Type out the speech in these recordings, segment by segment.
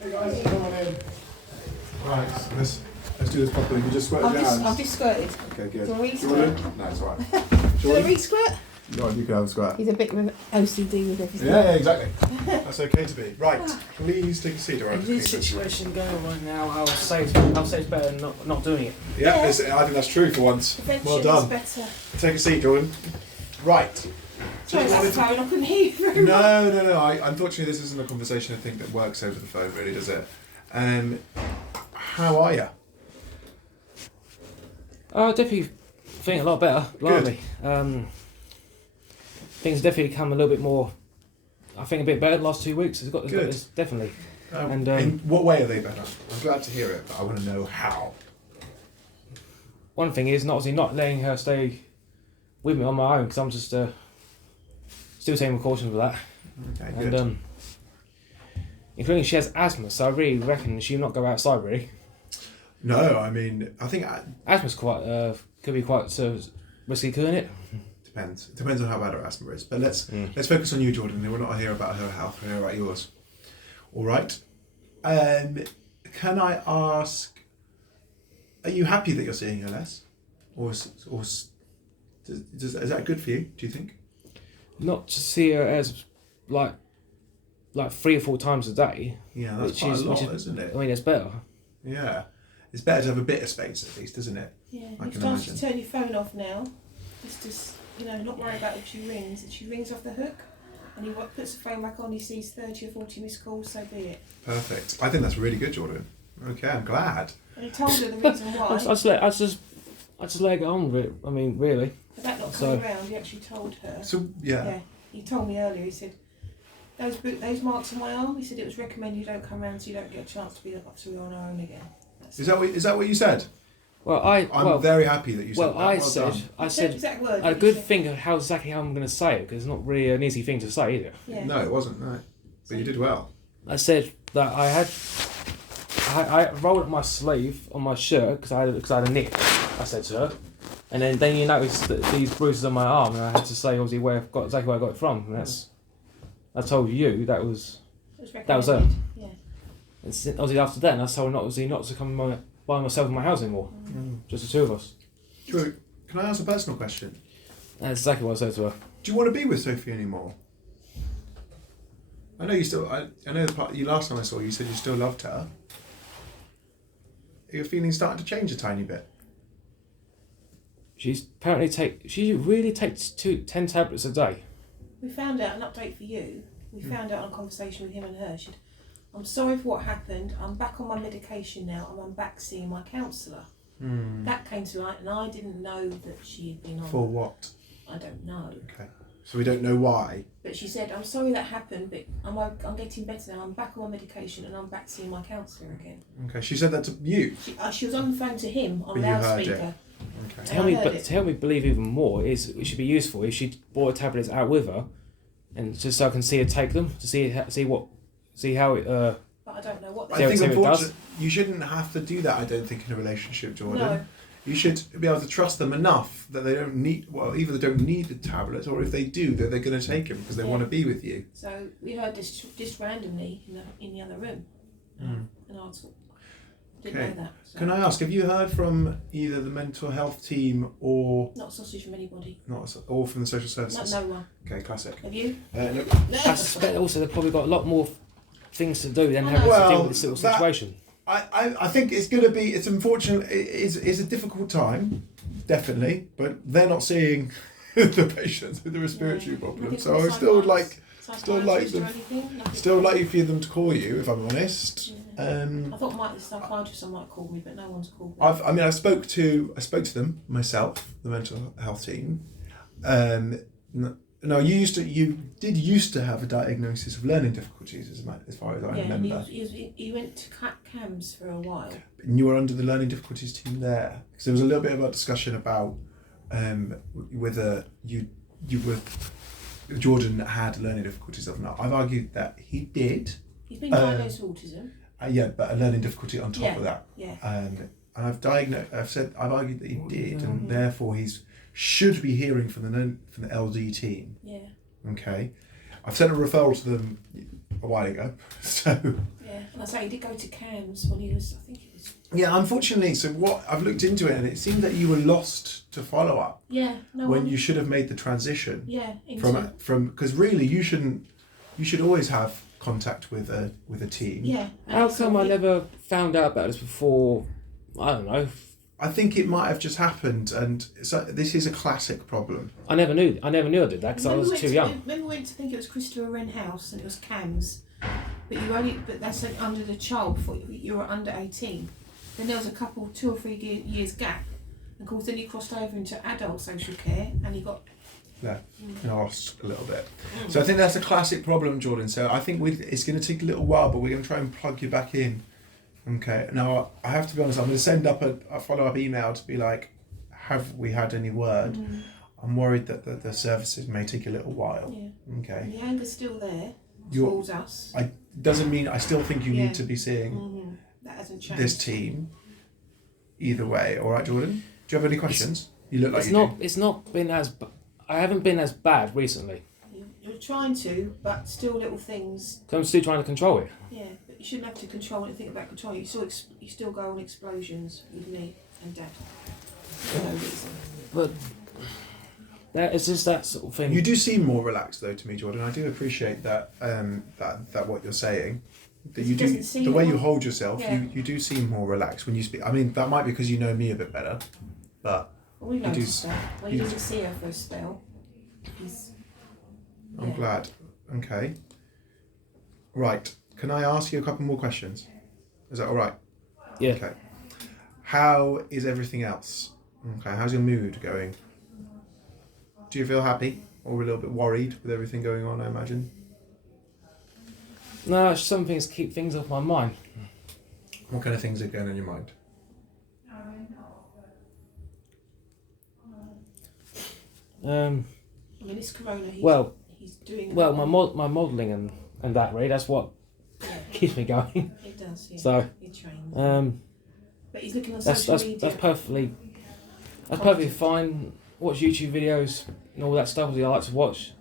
Hey guys, come on in. Right, let's do this properly. You just squirt your hands. I've just squirted. Okay, good. Do you want me to squirt? No, it's alright. Do I re-squirt? No, you can have a squirt. He's a bit of an OCD with everything. Yeah, exactly. That's okay to be. Right, please take a seat. In this situation going on right now, I'll say it's better than not doing it. Yeah, I think that's true for once. Prevention Well done. is better. Take a seat, Jordan. Right. Sorry about the phone, I couldn't hear you very No. well. Unfortunately, this isn't a conversation I think that works over the phone, really, does it? How are you? Definitely feeling a lot better. Blimey. Things definitely come a little bit more. I think a bit better the last 2 weeks. It's definitely. In what way are they better? I'm glad to hear it, but I want to know how. One thing is obviously not letting her stay with me on my own because I'm just still taking precautions with that. Okay, good. And including she has asthma, so I really reckon she'll not go outside really. No, I mean I think Asthma's quite could be quite risky, couldn't it? Depends on how bad her asthma is. But let's focus on you, Jordan. We're not here about her health. We're here about yours. All right. Can I ask? Are you happy that you're seeing her less, or is that good for you? Do you think? Not to see her as like 3 or 4 times a day. Yeah, that's quite a lot, isn't it? I mean, it's better. Yeah, it's better to have a bit of space at least, isn't it? Yeah, you've started to turn your phone off now. Just not worry about if she rings. If she rings off the hook, and he puts the phone back on, he sees 30 or 40 missed calls, so be it. Perfect. I think that's really good, Jordan. Okay, I'm glad. And he told her the reason why. I just let her get on with it. I mean, really. About not coming round, he actually told her. So yeah. He told me earlier. He said those marks on my arm. He said it was recommended you don't come round so you don't get a chance to be up to on our own again. Is that what you said? Well, I'm very happy that you said that. I said exact words, a good thing of exactly how I'm going to say it, because it's not really an easy thing to say either. Yeah. No, it wasn't. No, but you did well. I said that I rolled up my sleeve on my shirt because I had a nick. I said to her, and then you noticed that these bruises on my arm, and I had to say obviously exactly where I got it from, and I told you that was her. Yeah. And obviously after that, I told her not to come by myself in my house anymore. Just the two of us. True. Can I ask a personal question? That's exactly what I said to her. Do you want to be with Sophie anymore? I know you still. I know the part you last time I saw you said you still loved her. Are your feelings starting to change a tiny bit? She really takes 10 tablets a day. We found out an update for you. We found out on a conversation with him and her. She said, I'm sorry for what happened. I'm back on my medication now and I'm back seeing my counsellor. That came to light and I didn't know that she had been on. For what? I don't know. Okay. So we don't know why. But she said, I'm sorry that happened, but I'm getting better now. I'm back on my medication and I'm back seeing my counsellor again. Okay. She said that to you? She was on the phone to him on But loudspeaker. Okay. To help me believe even more is it should be useful if she brought her tablets out with her, and just so I can see her take them to see how it. But I don't know what. I think unfortunately you shouldn't have to do that. I don't think in a relationship, Jordan. No. You should be able to trust them enough that they don't need. Well, either they don't need the tablets, or if they do, that they're going to take them because they want to be with you. So we heard this just randomly in the other room, and I didn't know that. So. Can I ask, have you heard from either the mental health team or... Not a sausage from anybody. Or from the social services? No one. Okay, classic. Have you? No. I suspect also they've probably got a lot more things to do than having to deal with this little situation. I think it's going to be... It's unfortunate. It's a difficult time, definitely, but they're not seeing the patients with the respiratory problem. So I still would like... Still like for them to call you, if I'm honest. I thought the psychiatrist might call me, but no one's called me. I spoke to them myself, the mental health team. No, you did used to have a diagnosis of learning difficulties, as far as I remember. He went to CAMS for a while. And you were under the learning difficulties team there, because there was a little bit of a discussion about whether Jordan had learning difficulties or not. I've argued that he did. He's been diagnosed with autism. Yeah, but a learning difficulty on top of that. Yeah. And I've argued that he did, and therefore should be hearing from the LD team. Yeah. Okay. I've sent a referral to them a while ago. So Yeah, and I say he did go to CAMS when he was, I think it was. yeah, unfortunately, so what I've looked into it, and it seemed that you were lost to follow up Yeah, no when one. you should have made the transition. Yeah, into. From because really you should always have contact with a team. Yeah. How come I never found out about this before? I don't know. I think it might have just happened, and so this is a classic problem. I never knew I did that because I was too young. Remember we went to think it was Christopher Wren House and it was CAMS, but that's like under the child before you were under 18. Then there was a couple 2 or 3 years gap, and of course then you crossed over into adult social care and you got Lost a little bit. So I think that's a classic problem, Jordan. So I think it's going to take a little while, but we're going to try and plug you back in. Okay. Now I have to be honest. I'm going to send up a follow-up email to be like, have we had any word? I'm worried that the services may take a little while. Yeah. Okay. And the anger's still there towards us. Doesn't mean I still think you need to be seeing that hasn't changed. this team. Either way, all right, Jordan. Do you have any questions? You look like do. It's not been as. I haven't been as bad recently. You're trying to, but still little things. Because I'm still trying to control it. Yeah, but you shouldn't have to control anything about control. You still go on explosions with me and Dad. For no reason. But it's just that sort of thing. You do seem more relaxed though to me, Jordan. I do appreciate that. That what you're saying. That you do the way you hold yourself. Yeah. You do seem more relaxed when you speak. I mean, that might be because you know me a bit better, but. Well, we noticed that. When you didn't see her for a spell. I'm glad. Okay. Right. Can I ask you a couple more questions? Is that all right? Yeah. Okay. How is everything else? Okay. How's your mood going? Do you feel happy or a little bit worried with everything going on, I imagine? No, some things keep things off my mind. What kind of things are going on in your mind? I mean, it's Corona. He's doing. Well, my modelling and that really. That's what keeps me going. It does. Yeah. So. He trains. But he's looking on social media. That's perfectly fine. Watch YouTube videos and all that stuff. I like to watch.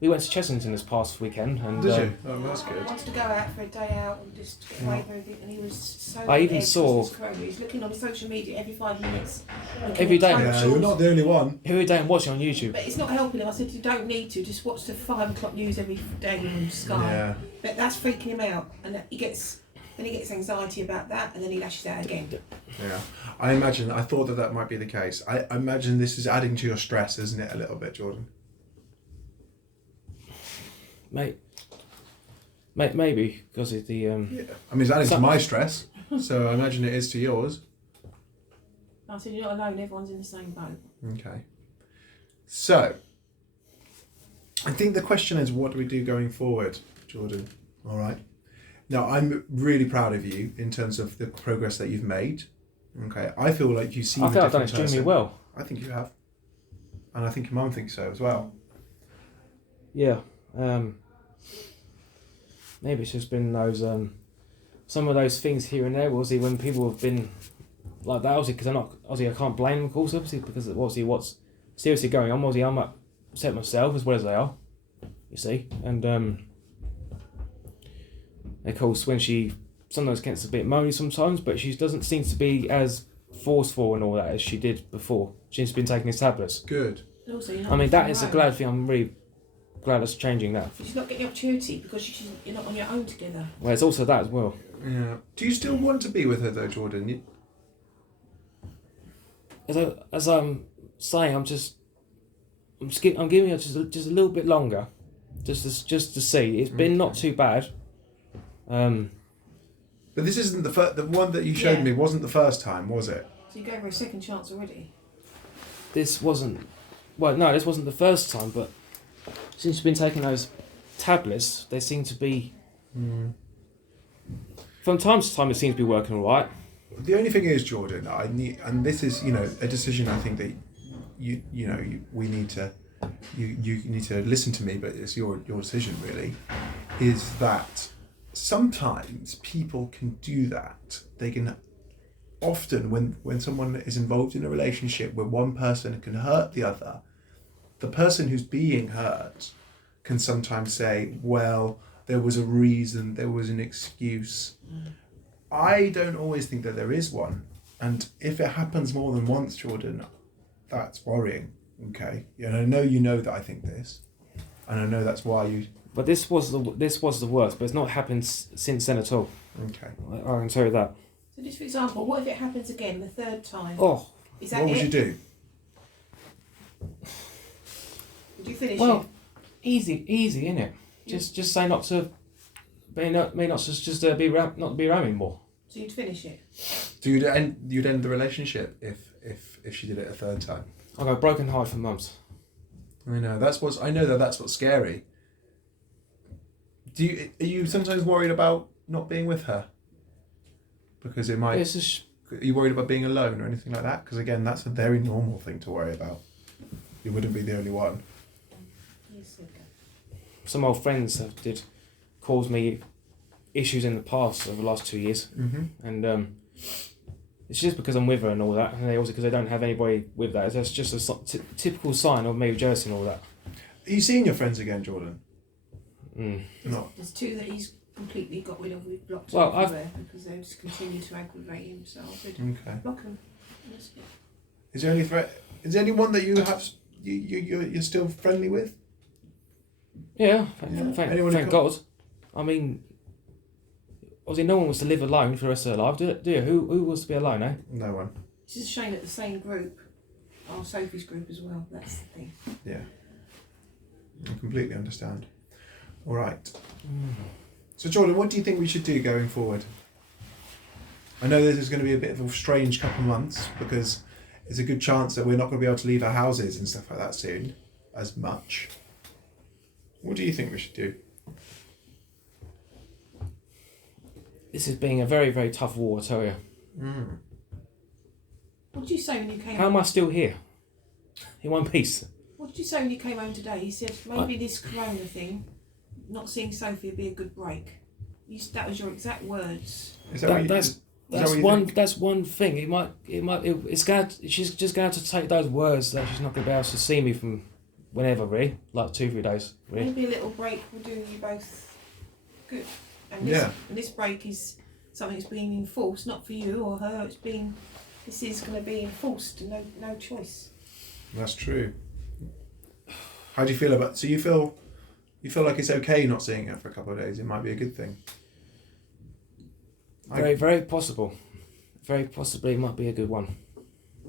We went to Chessington this past weekend, and did you? Oh, that's good. He wanted to go out for a day out and just get away from everything, and he was so. I even saw. He's looking on social media every 5 minutes. Every day. Yeah, you're not the only one. Every day I'm watching on YouTube. But it's not helping him. I said you don't need to. Just watch the 5 o'clock news every day on Sky. Yeah. But that's freaking him out, and he gets anxiety about that, and then he lashes out again. Yeah, I thought that might be the case. I imagine this is adding to your stress, isn't it, a little bit, Jordan? Maybe because of the. Yeah. I mean, it's adding to my stress, so I imagine it is to yours. I said you're not alone. Everyone's in the same boat. Okay. So, I think the question is, what do we do going forward, Jordan? All right. Now, I'm really proud of you in terms of the progress that you've made. Okay, I feel like you seem. I think I've done extremely well. I think you have, and I think your mum thinks so as well. Yeah. Maybe it's just been those some of those things here and there. Obviously, when people have been like that, obviously, because I can't blame them, of course, obviously, because obviously what's seriously going on. Obviously, I'm upset myself as well as they are. You see, and of course, when she sometimes gets a bit moany sometimes, but she doesn't seem to be as forceful and all that as she did before. She's been taking these tablets. Good. Also, I mean, that is a glad thing. I'm really glad that's changing that. She's not getting the opportunity because you're not on your own together. Well, it's also that as well. Yeah. Do you still want to be with her though, Jordan? As I'm saying, I'm giving her just a little bit longer, just to see. It's been not too bad. But this isn't the one that you showed me wasn't the first time, was it? So you gave her a second chance already. This wasn't the first time, but since she's been taking those tablets, they seem to be. From time to time, it seems to be working all right. The only thing is, Jordan, and this is a decision I think that you need to listen to me, but it's your decision really. Is that sometimes people can do that? They can often when someone is involved in a relationship where one person can hurt the other, the person who's being hurt can sometimes say, well, there was a reason, there was an excuse. I don't always think that there is one. And if it happens more than once, Jordan, that's worrying. Okay. And I know you know that I think this. And I know that's why you... But this was the worst, but it's not happened since then at all. Okay. I can tell you that. So just for example, what if it happens again the third time? Oh. Is that what would it? you do? Would you finish Well, it? easy, innit? Just say not to... not to be around anymore. So you'd finish it? So you'd end the relationship if she did it a third time? I'll go broken heart for months. I know that's what's scary. Are you sometimes worried about not being with her? Because it might. Are you worried about being alone or anything like that? Because again, that's a very normal thing to worry about. You wouldn't be the only one. Yes, okay. Some old friends did cause me issues in the past over the last 2 years, and it's just because I'm with her and all that, and they also because they don't have anybody with that. That's just a typical sign of maybe jealousy and all that. Are you seeing your friends again, Jordan? No. There's two that he's completely got rid of. We've blocked Well, everywhere because they just continue to aggravate him. So I'll block them. Is there any threat? Is there anyone that you have you're still friendly with? Yeah, thank God. I mean, obviously no one wants to live alone for the rest of their life, do you? Who wants to be alone, eh? No one. It's just a shame that the same group, Sophie's group as well. That's the thing. Yeah. I completely understand. All right. So Jordan, what do you think we should do going forward? I know this is going to be a bit of a strange couple of months because there's a good chance that we're not going to be able to leave our houses and stuff like that soon as much. What do you think we should do? This is being a very, very tough war, I tell you. What did you say when you came How am I still here? In one piece? What did you say when you came home today? You said maybe this corona thing, not seeing Sophie would be a good break. That was your exact words. That's one thing. She's just going to take those words that she's not going to be able to see me from whenever, really, like 2-3 days. Really. Maybe a little break will do you both good. And this break is something that's being enforced, not for you or her. This is going to be enforced, no choice. That's true. How do you feel about? So you feel like it's okay not seeing her for a couple of days? It might be a good thing. Very, very possible. Very possibly, it might be a good one.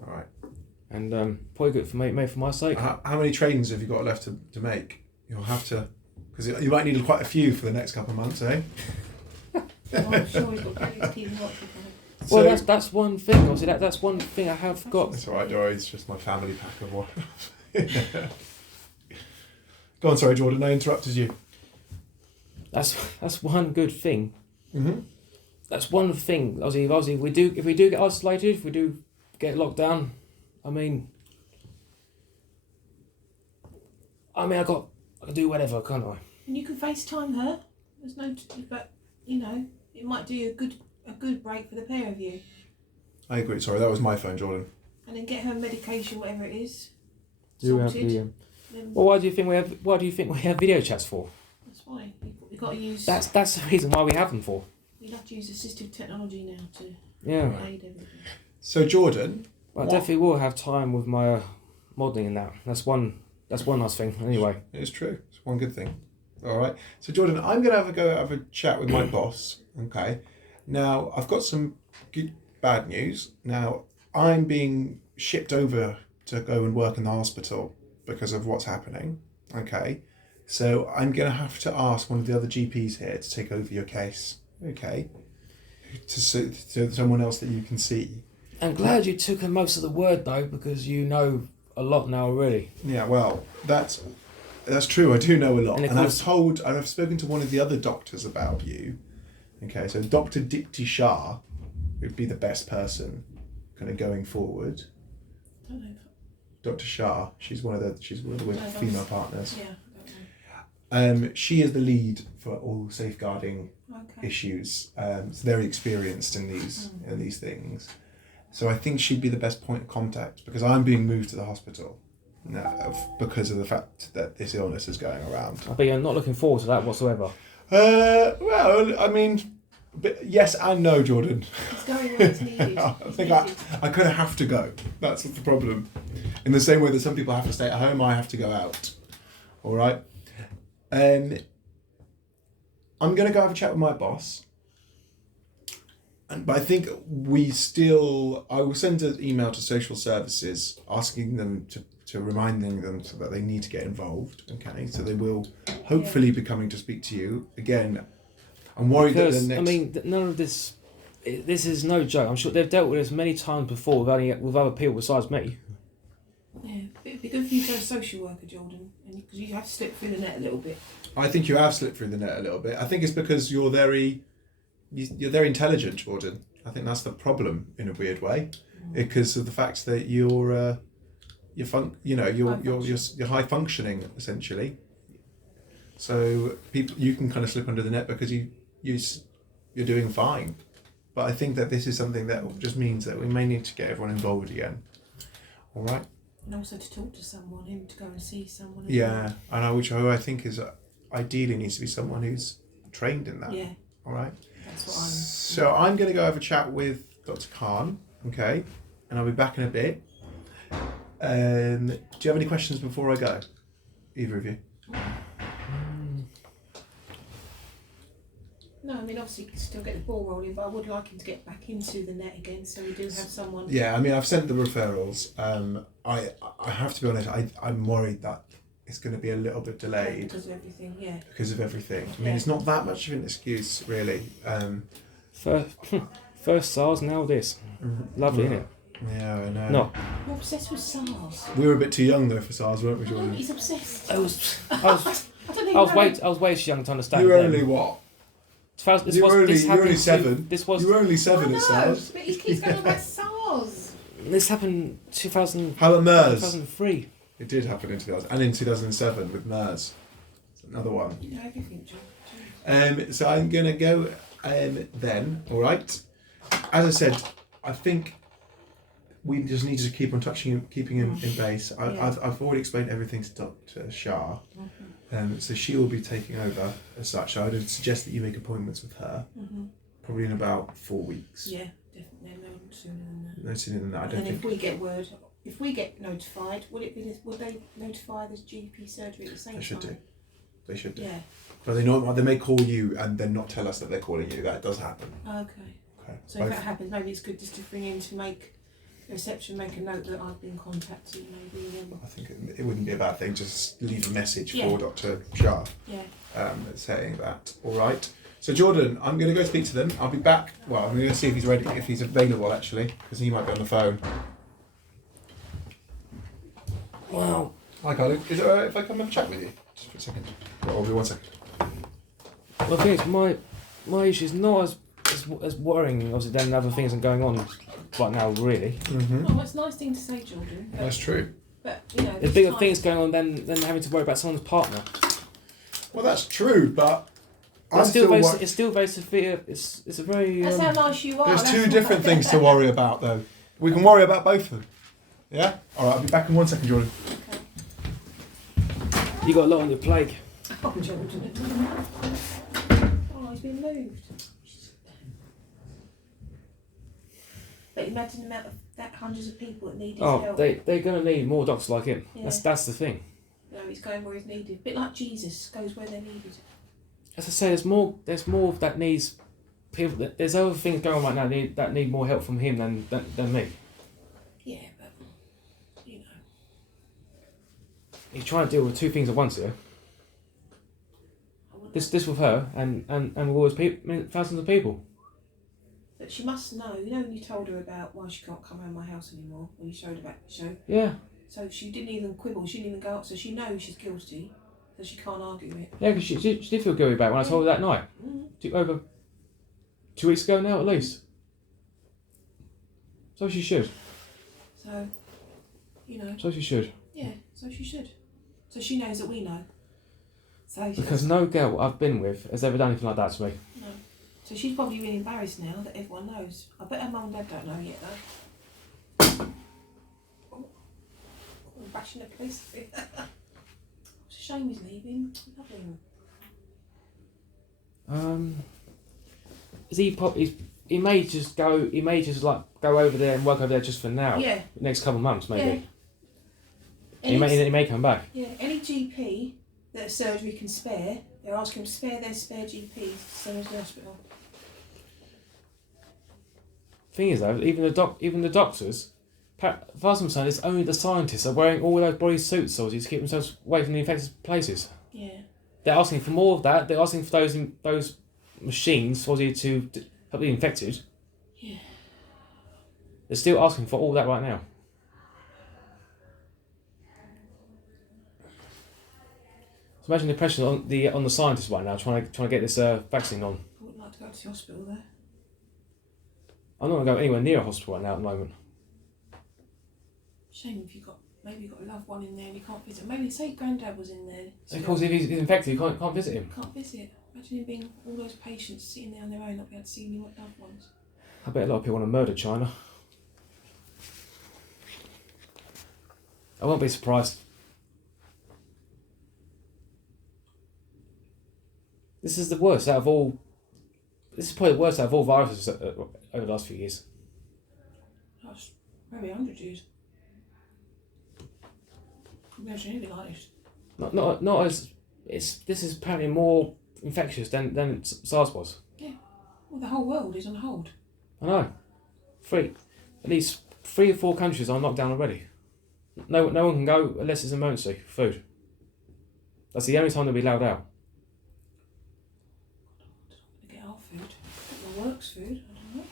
All right. And probably good for me for my sake. How many trains have you got left to make? You'll have to, because you might need quite a few for the next couple of months, eh? I'm sure he's got plenty to keep him occupied. Well, that's one thing. Obviously, that's one thing I have got. That's all right, Dory. It's just my family pack of what. Go on, sorry, Jordan. I interrupted you. That's one good thing. Mm-hmm. That's one thing. Obviously, if we do get isolated, if we do get locked down, I can do whatever, can't I? And you can FaceTime her. There's no, but it might do you a good break for the pair of you. I agree. Sorry, that was my phone, Jordan. And then get her medication, whatever it is. Do we have the? Well, why do you think we have video chats for? That's why you've got to use. That's the reason why we have them for. You have to use assistive technology now to aid everything. So Jordan, I definitely will have time with my modelling and that. That's one nice thing. Anyway, it's true. It's one good thing. All right. So Jordan, I'm gonna have a chat with my boss. Okay. Now I've got some bad news. Now I'm being shipped over to go and work in the hospital because of what's happening. Okay. So I'm gonna have to ask one of the other GPs here to take over your case. Okay. To someone else that you can see. I'm glad you took most of the word though, because you know a lot now already. Yeah, well, that's true. I do know a lot, and I've spoken to one of the other doctors about you. Okay, so Dr. Dipti Shah would be the best person, kind of going forward. I don't know. Dr. Shah, she's one of the female partners. Yeah, I don't know. She is the lead for all safeguarding issues. She's very experienced in these things. So I think she'd be the best point of contact because I'm being moved to the hospital now because of the fact that this illness is going around. I bet you're not looking forward to that whatsoever. Well, I mean, yes and no, Jordan. It's going where it's needed. I think I kind of have to go. That's the problem. In the same way that some people have to stay at home, I have to go out. All right. I'm going to go have a chat with my boss. But I think I will send an email to social services asking them to reminding them so that they need to get involved. Okay, so they will hopefully be coming to speak to you again. I'm worried because, that I mean, none of this. This is no joke. I'm sure they've dealt with this many times before with other people besides me. Yeah, it'd be good for you to have a social worker, Jordan, because you have to slip through the net a little bit. I think you have slipped through the net a little bit. I think it's because you're very intelligent, Jordan. I think that's the problem in a weird way, because of the fact that you're high functioning essentially. So you can kind of slip under the net because you're doing fine. But I think that this is something that just means that we may need to get everyone involved again. All right. And also to talk to someone, him to go and see someone. Yeah, and which I think is ideally needs to be someone who's trained in that. Yeah. All right. That's what I'm. So I'm going to go have a chat with Dr. Khan, okay, and I'll be back in a bit. Do you have any questions before I go? Either of you? No, I mean obviously you can still get the ball rolling, but I would like him to get back into the net again, so we do have someone. Yeah, I mean I've sent the referrals. I have to be honest. I'm worried that it's going to be a little bit delayed Because of everything, yeah. because of everything. I mean it's not that much of an excuse really. First SARS, now this. Lovely, isn't it? Yeah, I know. No. You're obsessed with SARS. We were a bit too young though for SARS, weren't we, No, Jordan? he's obsessed. I was I don't know. I was way too young to understand. You were then. only what? You were only 7. This was. You were only 7 I at know, SARS. but he keeps going about SARS. This happened 2000. How about MERS? 2003. It did happen in 2000 and in 2007 with MERS. It's another one. You know everything, John. So I'm gonna go then. All right. As I said, I think we just need to keep on keeping him in base. I've already explained everything to Dr. Shah. So she will be taking over as such. I would suggest that you make appointments with her, probably in about 4 weeks. Yeah, definitely. No sooner than that. No sooner than that. I don't And think. if we get word, if we get notified, will they notify the GP surgery at the same time? They should do. They should do. Yeah. But they may call you and then not tell us that they're calling you. That does happen. Okay. Okay. So if that happens, maybe it's good just to bring in to make the reception make a note that I've been contacted. Maybe. I think it wouldn't be a bad thing. Just leave a message Yeah. for Dr. Shah. Yeah. Saying that. All right. So Jordan, I'm going to go speak to them. I'll be back. Well, I'm going to see if he's ready, if he's available actually, because he might be on the phone. Wow. Hi, Carly. Is it alright if I come and chat with you? Just for a second. Well, I'll be 1 second. Well, I think my issue is not as worrying obviously than other things that are going on right now, really. Mm-hmm. Oh, that's a nice thing to say, Jordan. But, That's true. But you know, There's bigger things going on than having to worry about someone's partner. Well, that's true, but It's still very severe. It's a very. That's how nice you are. There's that's two what- different things to worry about, though. We can worry about both of them. Yeah. All right. I'll be back in 1 second, Jordan. Okay. You got a lot on your plate. Oh, Jordan. Oh, he's been moved. But imagine the amount of hundreds of people that need his help. They're going to need more doctors like him. Yeah. That's the thing. You know, he's going where he's needed. A bit like Jesus goes where they're needed. As I say, there's more of that needs people. There's other things going on right now that need more help from him than me. Yeah, but you know. He's trying to deal with two things at once here. This with her and with all those thousands of people. But she must know. You know when you told her about why she can't come around my house anymore when you showed her back the show. Yeah. So she didn't even quibble. She didn't even go up. So she knows she's guilty. So she can't argue it. Yeah, because she did feel guilty about it when I told her that night. Over 2 weeks ago now, at least. So she should. So, you know. So she should. Yeah, so she should. So she knows that we know. So Because no girl I've been with has ever done anything like that to me. No. So she's probably really embarrassed now that everyone knows. I bet her mum and dad don't know yet though. Oh, I'm bashing the police. It's a shame he's leaving. Love him. Is he? He may just go. He may just like go over there and work over there just for now. Yeah. Next couple of months, maybe. Yeah. He may come back. Yeah. Any GP that a surgery can spare, they're asking them to spare their spare GPs to send them to the hospital. Thing is though, even the doctors, far from saying, it's only the scientists are wearing all those body suits to keep themselves away from the infected places. Yeah. They're asking for more of that. They're asking for those machines to help the infected. Yeah. They're still asking for all that right now. So imagine the pressure on the scientists right now trying to get this vaccine on. I wouldn't like to go to the hospital there. I'm not going to go anywhere near a hospital right now at the moment. Shame if maybe you've got a loved one in there and you can't visit. Maybe say Granddad was in there. Of course, if he's infected, you can't visit him. Can't visit. Imagine him being all those patients sitting there on their own, not being able to see any loved ones. I bet a lot of people want to murder China. I won't be surprised. This is the worst out of all. This is probably the worst out of all viruses over the last few years. That's maybe 100 years. Couldn't imagine anything like this. Not as this is apparently more infectious than SARS was. Yeah. Well, the whole world is on hold. I know. At least 3 or 4 countries are locked down already. No one can go unless it's an emergency. Food. That's the only time they'll be allowed out. To get our food, get my work's food. I don't know.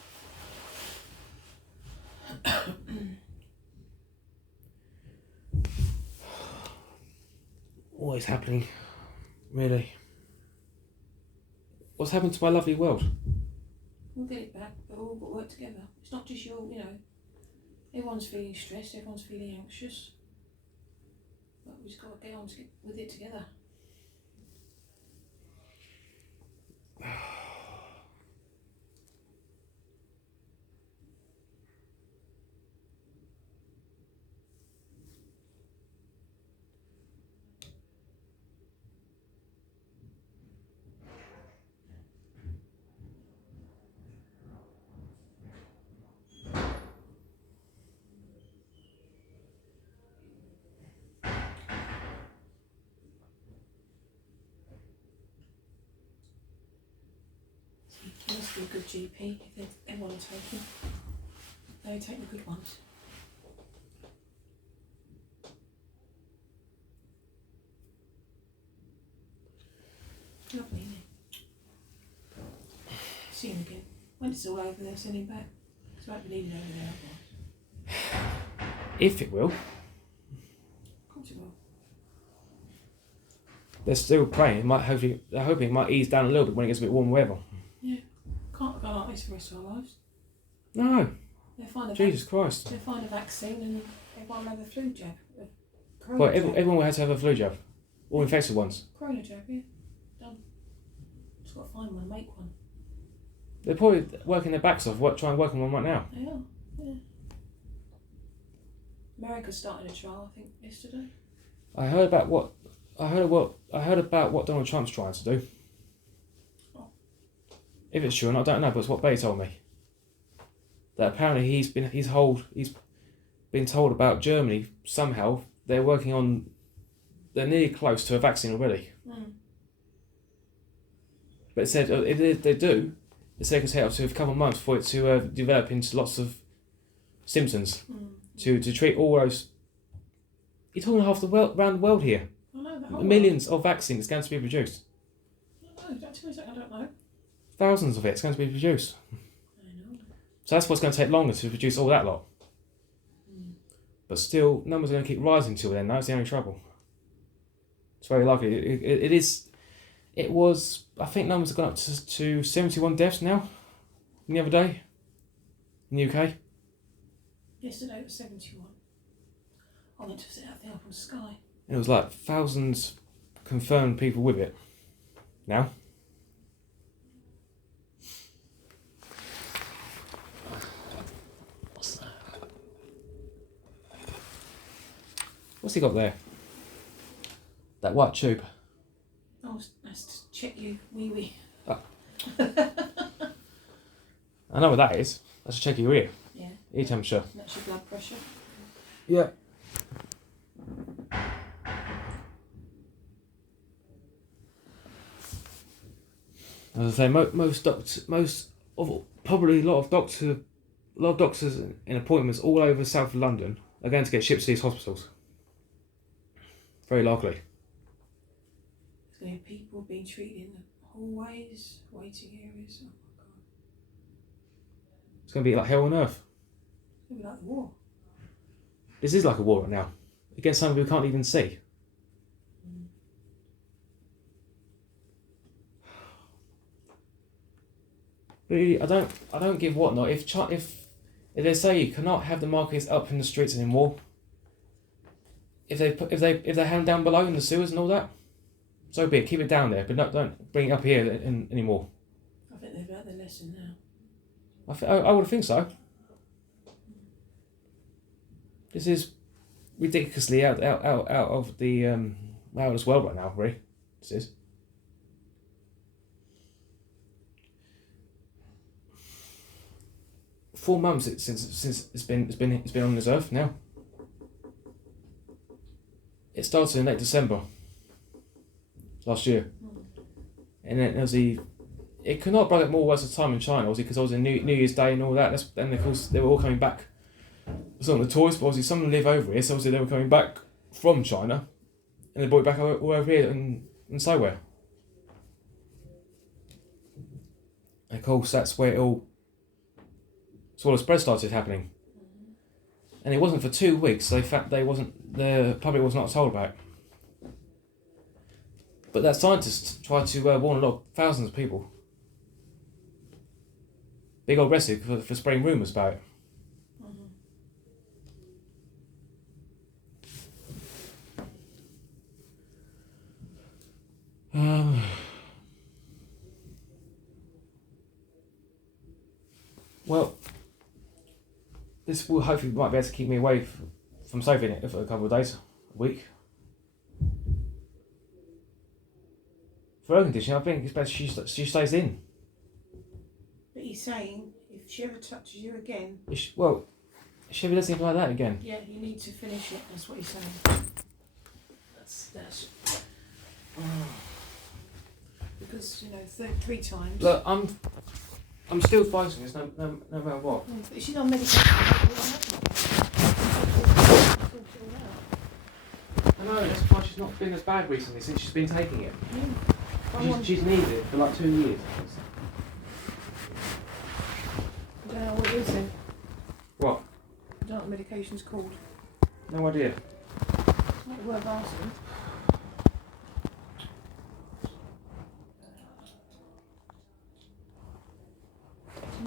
What is happening? Really? What's happened to my lovely world? We'll get it back, but we'll all got to work together. It's not just everyone's feeling stressed, everyone's feeling anxious. But we've just got to get on with it together. He must be a good GP if they want to take him. They take the good ones. Lovely, isn't it? See him again. When it's all over, they'll send him back. So I won't be needed over there otherwise. If it will. Of course it will. They're still praying. They're hoping it might ease down a little bit when it gets a bit warmer weather. Yeah. Can't go like this for the rest of our lives. No. They'll find Jesus Christ. They'll find a vaccine and everyone will have a flu jab. Well, everyone will have to have a flu jab. All infected ones. Corona jab, yeah. Done. Just got to find one, make one. They're probably working their backs off, trying to work on one right now. They are, yeah. America's starting a trial, I think, yesterday. I heard about what Donald Trump's trying to do. Oh. If it's true or not, I don't know, but it's what Bay told me. That apparently he's been told about Germany somehow. They're nearly close to a vaccine already. Mm. But it said if they do, it said it could take up to a couple of months for it to develop into lots of symptoms to treat all those. You're talking half the world, around the world here. I know, the whole Millions of vaccines going to be produced. I don't know, don't tell me something I don't know. Thousands of it's going to be produced. I know. So that's what's going to take longer to produce all that lot. Mm. But still, numbers are going to keep rising till then. That's the only trouble. It's very likely. It is. It was. I think numbers have gone up to 71 deaths now. The other day. In the UK. Yesterday it was 71. I went to sit out there up on Sky. It was like thousands confirmed people with it. Now. What's that? What's he got there? That white tube. Oh, that's to check you, wee wee. Oh. know what that is. That's to check your ear. Yeah. Ear temperature. That's your blood pressure. Yeah. As I say, probably a lot of doctors in appointments all over south of London are going to get shipped to these hospitals. Very likely. There's going to be people being treated in the hallways, waiting areas. Oh my God. It's going to be like hell on earth. It's going to be like the war. This is like a war right now against something we can't even see. Really, I don't give whatnot. If they say you cannot have the markets up in the streets anymore, if they hand down below in the sewers and all that, so be it. Keep it down there, but don't bring it up here anymore. I think they've learned their lesson now. I would think so. This is ridiculously out of the out of this world right now, really. This is. Four months since it's been on this earth now. It started in late December last year, and then it could not bring up more worse of time in China, obviously, because I was in New Year's Day and all that. And of course they were all coming back. Some of the tourists, but obviously some of them live over here, so obviously they were coming back from China, and they brought it back all over here and so where. And of course that's where all the spread started happening. And it wasn't for 2 weeks, so the public was not told about it. But that scientist tried to warn thousands of people. They got arrested for spreading rumours about it. Well, this will hopefully might be able to keep me away from saving it for a couple of days, a week. For her condition, I think it's better she stays in. But he's saying if she ever touches you again. If she ever does anything like that again. Yeah, you need to finish it. That's what he's saying. That's. Because 3 times. Look, I'm still fighting this, no matter what. But she's on medication. I know, that's why she's not been as bad recently, since she's been taking it. She's needed it for like 2 years. I don't know what it is then. What? I don't know what medication's called. No idea. It's not worth asking.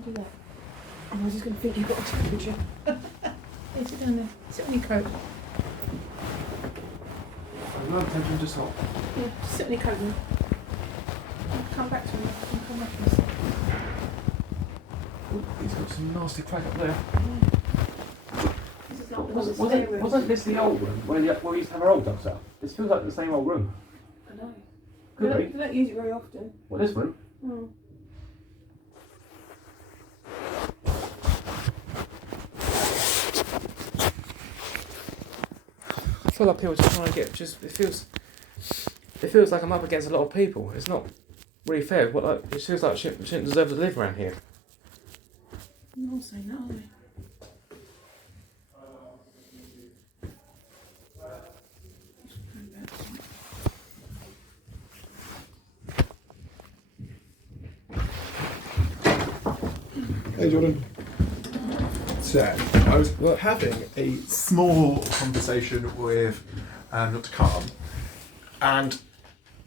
Do that. Otherwise he's going to think you've got a temperature. Hey, sit down there. Sit on your coat. No, temperature just hot. Yeah, just sit on your coat then. Come back to him. Come back and sit. Oh, he's got some nasty crack up there. Yeah. This is like Wasn't this the old room where we used to have our old doctor? This feels like the same old room. I know. Could be. We don't use it very often. What, this room? Hmm. I feel like people are just trying to get it feels like I'm up against a lot of people. It's not really fair. It feels like I shouldn't deserve to live around here. No, say no. Hey Jordan. So, I was having a small conversation with Dr. Khan, and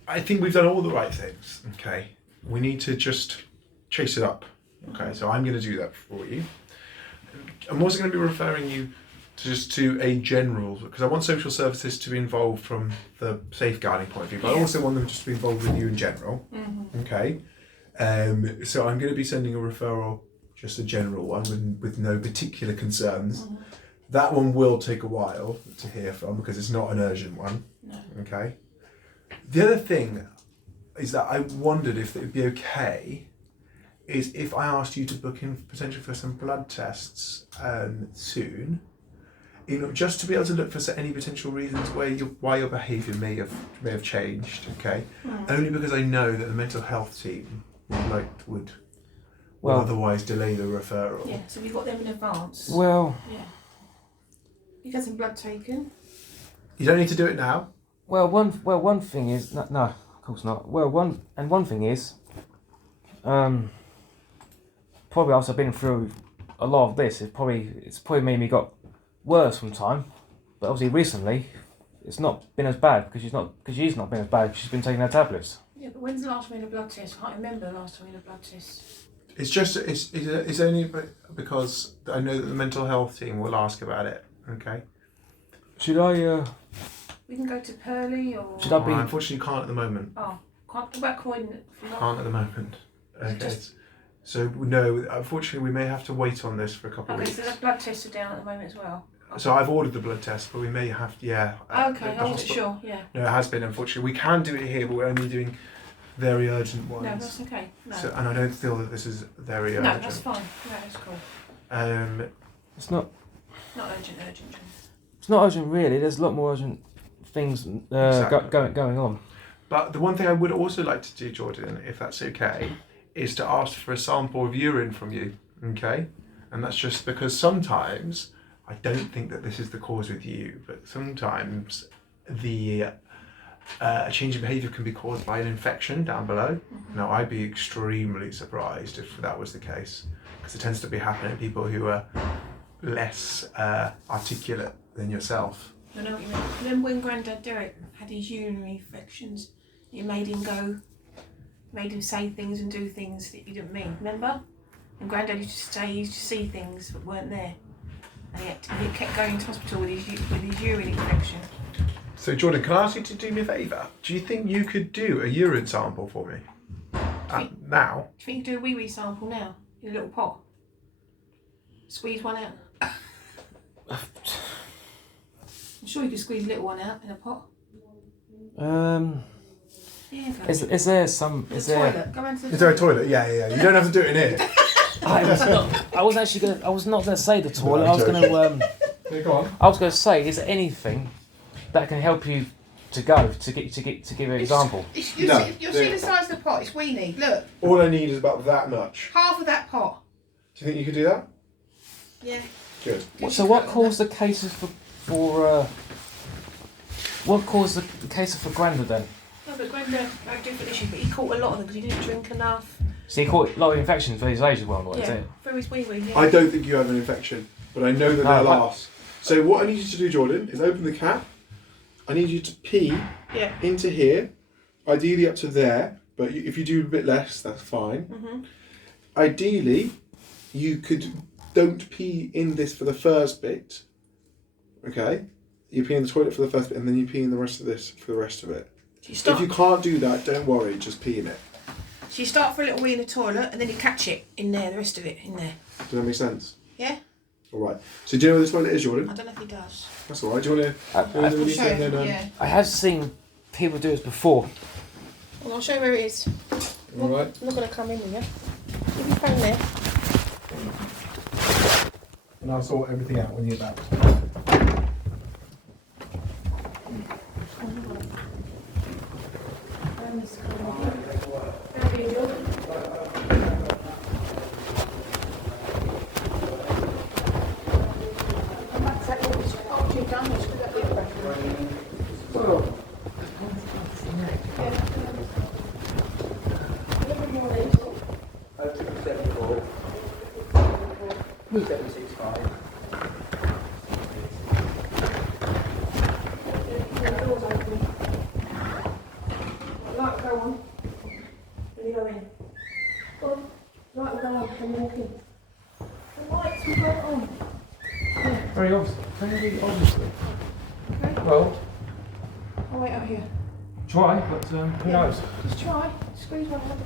I think we've done all the right things, okay? We need to just chase it up, okay? So I'm going to do that for you. I'm also going to be referring you to a general, because I want social services to be involved from the safeguarding point of view, but I also want them just to be involved with you in general, okay? So I'm going to be sending a referral, just a general one with no particular concerns. That one will take a while to hear from because it's not an urgent one. No. Okay. The other thing is that I wondered if it would be okay is if I asked you to book in potentially for some blood tests soon, just to be able to look for any potential reasons why your behaviour may have changed. Okay, only because I know that the mental health team would otherwise delay the referral. Yeah, so we got them in advance. Well. Yeah. You get some blood taken. You don't need to do it now. Well, one thing is no, of course not. Well, one thing is, probably after I've been through a lot of this, it's probably made me got worse from time. But obviously recently, it's not been as bad because she's not been as bad because she's been taking her tablets. Yeah, but when's the last time we had a blood test? I can't remember the last time we had a blood test. It's only because I know that the mental health team will ask about it. Okay. Should I? We can go to Pearly or. Should I be? Unfortunately, can't at the moment. Oh, can't talk about Croydon. Can't at the moment. Okay. So no, unfortunately, we may have to wait on this for a couple of weeks. Okay, so the blood tests are down at the moment as well. So I've ordered the blood test, but we may have to, Okay, I wasn't sure, yeah. No, it has been, unfortunately. We can do it here, but we're only doing very urgent ones. No, that's okay. No. So, and I don't feel that this is very urgent. No, that's fine. No, that's cool. It's not. Not urgent, John. It's not urgent, really. There's a lot more urgent things Exactly. going on. But the one thing I would also like to do, Jordan, if that's okay, is to ask for a sample of urine from you, okay? And that's just because sometimes, I don't think that this is the cause with you, but sometimes a change in behaviour can be caused by an infection down below. Mm-hmm. Now, I'd be extremely surprised if that was the case, because it tends to be happening to people who are less articulate than yourself. I know what you mean. Remember when Grandad Derek had his urinary infections? It made him say things and do things that he didn't mean. Remember? And Grandad used to see things that weren't there. And he kept going to hospital with his urine infection. So Jordan, can I ask you to do me a favour? Do you think you could do a urine sample for me? Now? Do you think you could do a wee sample now? In a little pot? Squeeze one out? I'm sure you could squeeze a little one out in a pot. Yeah, is there some? Is there? Toilet. Go into the Is there a toilet? Yeah. You don't have to do it in here. I was not going to say the toilet. No, I was going to. Yeah, go on. I was going to say, is there anything that can help you to give an example? You'll see the size of the pot. It's weeny. Look. All I need is about that much. Half of that pot. Do you think you could do that? Yeah. Good. So what caused the cases for what caused the cases for Grandad then? No, but Grandad had different issues, but he caught a lot of them because he didn't drink enough. So he caught a lot of infections for his age as well, is Yeah, it? for his wee-wee, yeah. I don't think you have an infection, but I know that they'll last. So what I need you to do, Jordan, is open the cap. I need you to pee into here, ideally up to there, but if you do a bit less, that's fine. Mm-hmm. Ideally, don't pee in this for the first bit, okay? You pee in the toilet for the first bit, and then you pee in the rest of this for the rest of it. If you can't do that, don't worry, just pee in it. So you start for a little wee in the toilet, and then you catch it in there, the rest of it in there. Does that make sense? Yeah? Alright. So do you know where this toilet is, Jordan? I don't know if he does. That's alright. Do you want to... I'll show you, yeah. I have seen people do this before. Well, I'll show you where it is. Alright. I'm not going to come in with you. Leave your phone there. And I'll sort everything out when you're back. Very obviously. Okay. Well, I'll wait out here. Try, but who knows? Just try. Squeeze one out.